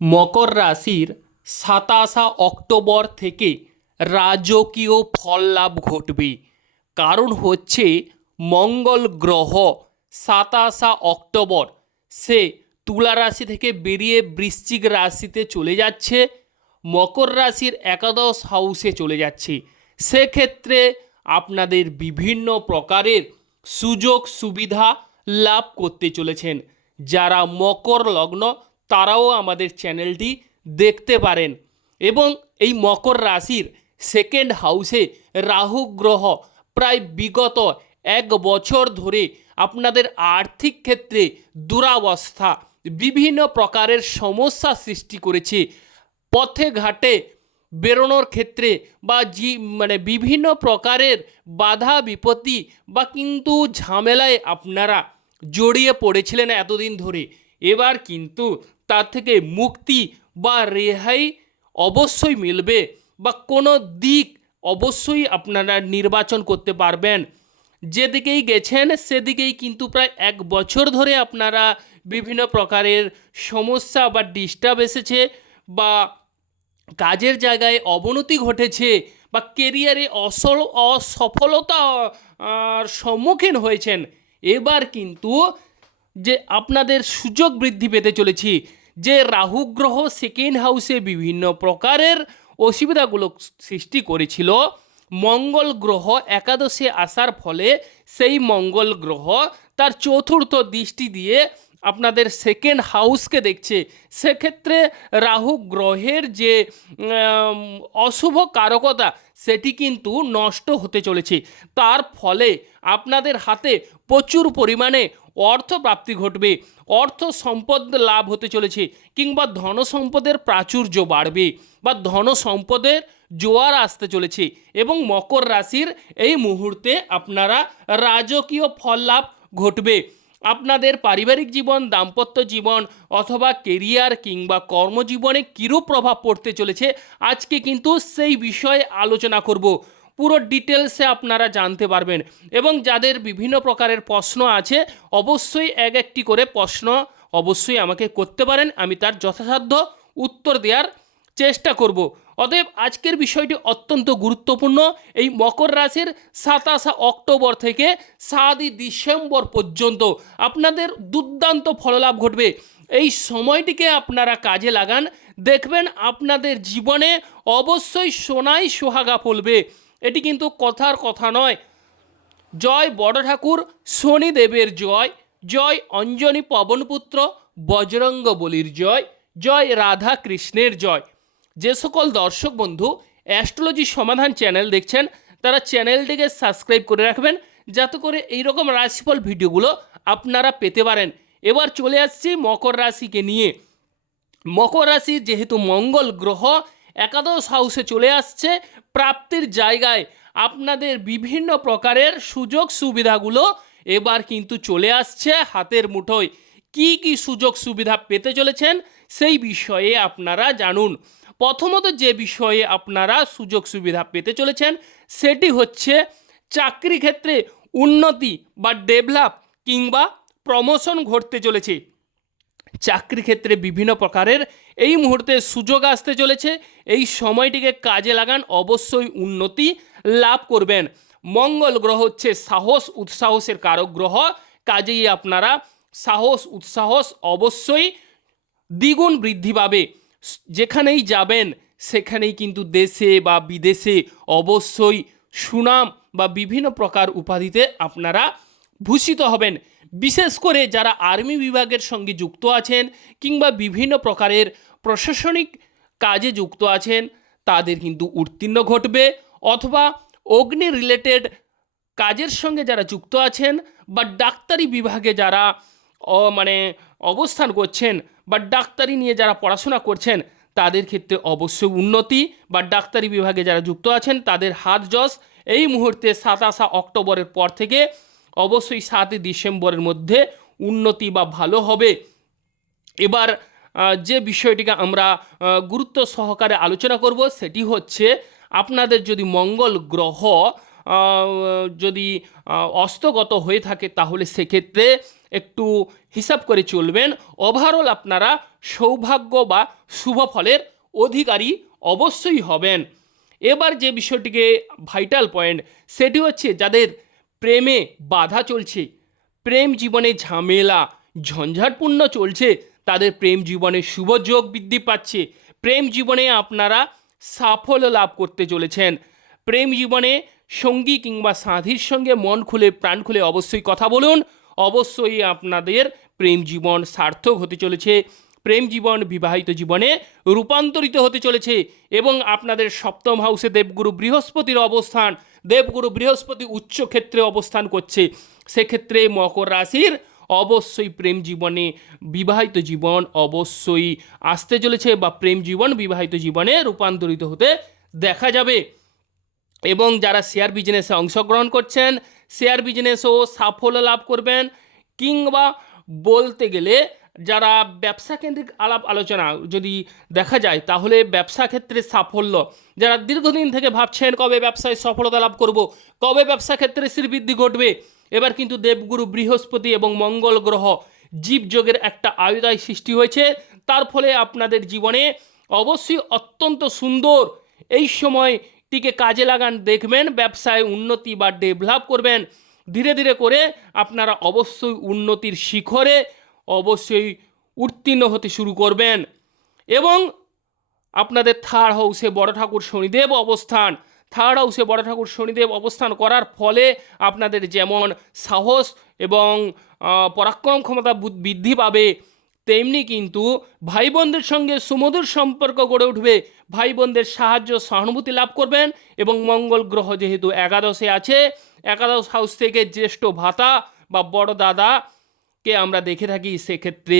মকর রাশির সাতাশা অক্টোবর থেকে রাজকীয় ফল লাভ ঘটবে। কারণ হচ্ছে মঙ্গল গ্রহ সাতাশা অক্টোবর, সে তুলা রাশি থেকে বেরিয়ে বৃশ্চিক রাশিতে চলে যাচ্ছে, মকর রাশির একাদশ হাউসে চলে যাচ্ছে। সেক্ষেত্রে আপনাদের বিভিন্ন প্রকারের সুযোগ সুবিধা লাভ করতে চলেছেন। যারা মকর লগ্ন তারাও আমাদের চ্যানেলটি দেখতে পারেন। এবং এই মকর রাশির সেকেন্ড হাউসে রাহু গ্রহ প্রায় বিগত এক বছর ধরে আপনাদের আর্থিক ক্ষেত্রে দুরাবস্থা, বিভিন্ন প্রকারের সমস্যা সৃষ্টি করেছে। পথে ঘাটে বেরোনোর ক্ষেত্রে বা জি মানে বিভিন্ন প্রকারের বাধা, বিপত্তি বা কিন্তু ঝামেলায় আপনারা জড়িয়ে পড়েছিলেন এতদিন ধরে। এবার কিন্তু তার থেকে মুক্তি বা রেহাই অবশ্যই মিলবে বা কোনো দিক অবশ্যই আপনারা নির্বাচন করতে পারবেন। যেদিকেই গেছেন, সেদিকেই কিন্তু প্রায় এক বছর ধরে আপনারা বিভিন্ন প্রকারের সমস্যা বা ডিস্টার্ব এসেছে বা কাজের জায়গায় অবনতি ঘটেছে বা কেরিয়ারে অসল, অসফলতা সম্মুখীন হয়েছেন। এবার কিন্তু যে আপনাদের সুযোগ বৃদ্ধি পেতে চলেছি। যে রাহু গ্রহ সেকেন্ড হাউসে বিভিন্ন প্রকারের অসুবিধাগুলো সৃষ্টি করেছিল, মঙ্গল গ্রহ একাদশে আসার ফলে সেই মঙ্গল গ্রহ তার চতুর্থ দৃষ্টি দিয়ে আপনাদের সেকেন্ড হাউসকে দেখছে। সেক্ষেত্রে রাহু গ্রহের যে অশুভ কারকতা সেটি কিন্তু নষ্ট হতে চলেছে। তার ফলে আপনাদের হাতে প্রচুর পরিমাণে অর্থ প্রাপ্তি ঘটবে, অর্থ সম্পদ লাভ হতে চলেছে কিংবা ধন সম্পদের প্রাচুর্য বাড়বে বা ধন সম্পদের জোয়ার আসতে চলেছে এবং মকর রাশির এই মুহূর্তে আপনারা রাজকীয় ফল লাভ ঘটবে। আপনাদের পারিবারিক জীবন, দাম্পত্য জীবন অথবা কেরিয়ার কিংবা কর্মজীবনে কীরূপ প্রভাব পড়তে চলেছে, আজকে কিন্তু সেই বিষয়ে আলোচনা করব। পুরো ডিটেলসে আপনারা জানতে পারবেন। এবং যাদের বিভিন্ন প্রকারের প্রশ্ন আছে, অবশ্যই এক একটি করে প্রশ্ন অবশ্যই আমাকে করতে পারেন। আমি তার যথাসাধ্য উত্তর দেওয়ার চেষ্টা করব। অতএব আজকের বিষয়টি অত্যন্ত গুরুত্বপূর্ণ। এই মকর রাশির সাতাশা অক্টোবর থেকে সাতই ডিসেম্বর পর্যন্ত আপনাদের দুর্দান্ত ফললাভ ঘটবে। এই সময়টিকে আপনারা কাজে লাগান। দেখবেন আপনাদের জীবনে অবশ্যই সোনাই সোহাগা ফলবে। এটি কিন্তু কথার কথা নয়। জয় বড় ঠাকুর, শনিদেবের জয়। জয় অঞ্জনী পবনপুত্র, বজরঙ্গ বলির জয়। জয় রাধা কৃষ্ণের জয়। যে সকল দর্শক বন্ধু অ্যাস্ট্রোলজি সমাধান চ্যানেল দেখছেন, তারা চ্যানেলটিকে সাবস্ক্রাইব করে রাখবেন, যাতে করে এই রকম রাশিফল ভিডিওগুলো আপনারা পেতে পারেন। এবার চলে আসছি মকর রাশিকে নিয়ে। মকর রাশি যেহেতু মঙ্গল গ্রহ একাদশ হাউসে চলে আসছে। প্রাপ্তির জায়গায় আপনাদের বিভিন্ন প্রকারের সুযোগ সুবিধাগুলো এবার কিন্তু চলে আসছে হাতের মুঠোয়। কি কি সুযোগ সুবিধা পেতে চলেছেন সেই বিষয়ে আপনারা জানুন। প্রথমত যে বিষয়ে আপনারা সুযোগ সুবিধা পেতে চলেছেন সেটি হচ্ছে চাকরি ক্ষেত্রে উন্নতি বা ডেভেলপ কিংবা প্রমোশন ঘটতে চলেছে। চাকরি ক্ষেত্রে বিভিন্ন প্রকারের এই মুহূর্তে সুযোগ আসতে চলেছে। এই সময়টিকে কাজে লাগান অবশ্যই উন্নতি লাভ করবেন। মঙ্গল গ্রহ হচ্ছে সাহস, উৎসাহসের কারক গ্রহ। কাজেই আপনারা সাহস, উৎসাহস অবশ্যই দ্বিগুণ বৃদ্ধি পাবে। যেখানেই যাবেন, সেখানেই কিন্তু দেশে বা বিদেশে অবশ্যই সুনাম বা বিভিন্ন প্রকার উপাধিতে আপনারা ভূষিত হবেন। বিশেষ করে যারা আর্মি বিভাগের সঙ্গে যুক্ত আছেন কিংবা বিভিন্ন প্রকারের প্রশাসনিক কাজে যুক্ত আছেন, তাদের কিন্তু উত্তীর্ণ ঘটবে। অথবা অগ্নি রিলেটেড কাজের সঙ্গে যারা যুক্ত আছেন বা ডাক্তারি বিভাগে যারা মানে অবস্থান করছেন বা ডাক্তারি নিয়ে যারা পড়াশোনা করছেন, তাদের ক্ষেত্রে অবশ্যই উন্নতি বা ডাক্তারি বিভাগে যারা যুক্ত আছেন, তাদের হাত যশ এই মুহূর্তে সাতাশা অক্টোবরের পর থেকে অবশ্যই সাতই ডিসেম্বরের মধ্যে উন্নতি বা ভালো হবে। এবার যে বিষয়টিকে আমরা গুরুত্ব সহকারে আলোচনা করব সেটি হচ্ছে আপনাদের যদি মঙ্গল গ্রহ যদি অস্তগত হয়ে থাকে তাহলে সেক্ষেত্রে একটু হিসাব করে চলবেন। ওভারঅল আপনারা সৌভাগ্য বা শুভ ফলের অধিকারী অবশ্যই হবেন। এবার যে বিষয়টিকে ভাইটাল পয়েন্ট, সেটি হচ্ছে যাদের প্রেমে বাধা চলছে। প্রেম জীবনে ঝামেলা, ঝঞ্ঝাটপূর্ণ চলছে। তাদের প্রেম জীবনে শুভ যোগ বৃদ্ধি পাচ্ছে। প্রেম জীবনে আপনারা সাফল্য লাভ করতে চলেছেন। প্রেম জীবনে সঙ্গী কিংবা সাথীর সঙ্গে মন খুলে, প্রাণ খুলে অবশ্যই কথা বলুন। অবশ্যই আপনাদের প্রেম জীবন সার্থক হতে চলেছে। প্রেম জীবন, বিবাহিত জীবনে রূপান্তরিত হতে চলেছে এবং আপনাদের সপ্তম হাউসে দেবগুরু বৃহস্পতির অবস্থান, দেবগুরু বৃহস্পতি উচ্চ ক্ষেত্রে অবস্থান করছে। সেক্ষেত্রে মকর রাশির অবশ্যই প্রেম জীবনে, বিবাহিত জীবন অবশ্যই আসতে চলেছে বা প্রেম জীবন, বিবাহিত জীবনে রূপান্তরিত হতে দেখা যাবে। এবং যারা শেয়ার বিজনেসে অংশগ্রহণ করছেন শেয়ার বিজনেসও সাফল্য লাভ করবেন কিংবা বলতে গেলে যারা ব্যবসা কেন্দ্রিক আলাপ আলোচনা যদি দেখা যায়, তাহলে ব্যবসা ক্ষেত্রে সাফল্য। যারা দীর্ঘদিন থেকে ভাবছেন কবে ব্যবসায় সফলতা লাভ করব, কবে ব্যবসা ক্ষেত্রে শ্রীবৃদ্ধি ঘটবে, এবার কিন্তু দেবগুরু বৃহস্পতি এবং মঙ্গল গ্রহ জীবযোগের একটা আয়ুদায় সৃষ্টি হয়েছে। তার ফলে আপনাদের জীবনে অবশ্যই অত্যন্ত সুন্দর এই সময়টিকে কাজে লাগান, দেখবেন ব্যবসায় উন্নতি বা ডেভেলপ করবেন। ধীরে ধীরে করে আপনারা অবশ্যই উন্নতির শিখরে অবশ্যই উত্তীর্ণ হতে শুরু করবেন। এবং আপনাদের থার্ড হাউসে বড় ঠাকুর শনিদেব অবস্থান। থার্ড হাউসে বড় ঠাকুর শনিদেব অবস্থান করার ফলে আপনাদের যেমন সাহস এবং পরাক্রম ক্ষমতা বুদ- বৃদ্ধি পাবে, তেমনি কিন্তু ভাই বোনদের সঙ্গে সুমধুর সম্পর্ক গড়ে উঠবে। ভাই বোনদের সাহায্য, সহানুভূতি লাভ করবেন এবং মঙ্গল গ্রহ যেহেতু একাদশে আছে, একাদশ হাউস থেকে জ্যেষ্ঠ ভাতা বা বড় দাদাকে আমরা দেখে থাকি, সেক্ষেত্রে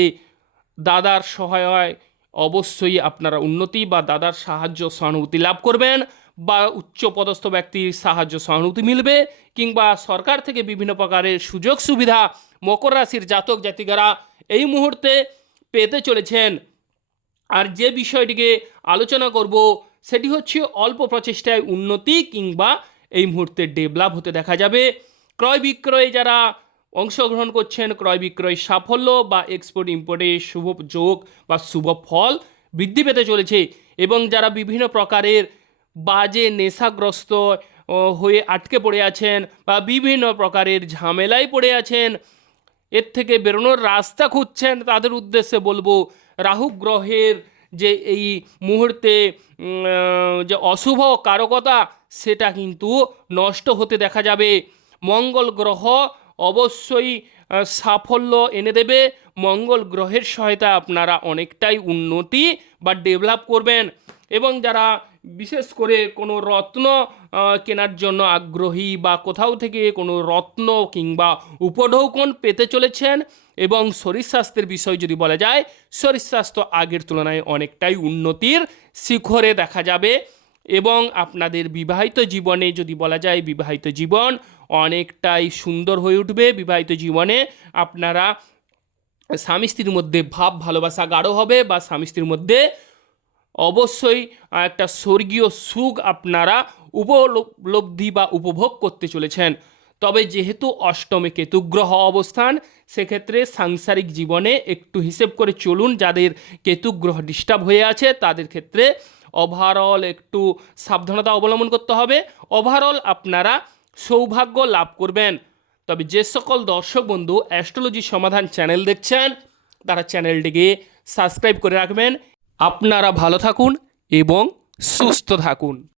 দাদার সহায় অবশ্যই আপনারা উন্নতি বা দাদার সাহায্য, সহানুভূতি লাভ করবেন বা উচ্চ পদস্থ ব্যক্তির সাহায্য, সহানুভূতি মিলবে কিংবা সরকার থেকে বিভিন্ন প্রকারের সুযোগ সুবিধা, মকর রাশির জাতক জাতিকারা এই মুহূর্তে পেতে চলেছেন। আর যে বিষয়টিকে আলোচনা করব, সেটি হচ্ছে অল্প প্রচেষ্টায় উন্নতি কিংবা এই মুহূর্তে ডেভেলপ হতে দেখা যাবে। ক্রয় বিক্রয়ে যারা অংশগ্রহণ করছেন ক্রয় বিক্রয় সাফল্য বা এক্সপোর্ট ইম্পোর্টে শুভ যোগ বা শুভ ফল বৃদ্ধি পেতে চলেছে এবং যারা বিভিন্ন প্রকারের বাজে, নেশাগ্রস্ত হয়ে আটকে পড়ে আছেন বা বিভিন্ন প্রকারের ঝামেলায় পড়ে আছেন, এর থেকে বেরোনোর রাস্তা খুঁজছেন, তাদের উদ্দেশ্যে বলব রাহু গ্রহের যে এই মুহূর্তে যে অশুভ কারকতা, সেটা কিন্তু নষ্ট হতে দেখা যাবে। মঙ্গল গ্রহ অবশ্যই সাফল্য এনে দেবে। মঙ্গল গ্রহের সহায়তা আপনারা অনেকটাই উন্নতি বা ডেভেলপ করবেন। এবং যারা বিশেষ করে কোনো রত্ন কেনার জন্য আগ্রহী বা কোথাও থেকে কোনো রত্ন কিংবা উপঢৌকন পেতে চলেছেন এবং শরীর স্বাস্থ্যের বিষয় যদি বলা যায়, শরীর স্বাস্থ্য আগের তুলনায় অনেকটাই উন্নতির শিখরে দেখা যাবে। এবং আপনাদের বিবাহিত জীবনে যদি বলা যায় বিবাহিত জীবন অনেকটাই সুন্দর হয়ে উঠবে। বিবাহিত জীবনে আপনারা স্বামী স্ত্রীর মধ্যে ভাব, ভালোবাসা, গাঢ় হবে বা স্বামী স্ত্রীর মধ্যে অবশ্যই একটা স্বর্গীয় সুখ আপনারা উপলব্ধি বা উপভোগ করতে চলেছেন। তবে যেহেতু অষ্টমে কেতুগ্রহ অবস্থান, সেক্ষেত্রে সাংসারিক জীবনে একটু হিসেব করে চলুন, যাদের কেতুগ্রহ ডিস্টার্ব হয়ে আছে, তাদের ক্ষেত্রে ওভারঅল একটু সাবধানতা অবলম্বন করতে হবে। ওভারঅল আপনারা সৌভাগ্য লাভ করবেন। তবে যে সকল দর্শক বন্ধু অ্যাস্ট্রোলজি সমাধান চ্যানেল দেখছেন, তারা চ্যানেলটিকে সাবস্ক্রাইব করে রাখবেন। আপনারা ভালো থাকুন এবং সুস্থ থাকুন।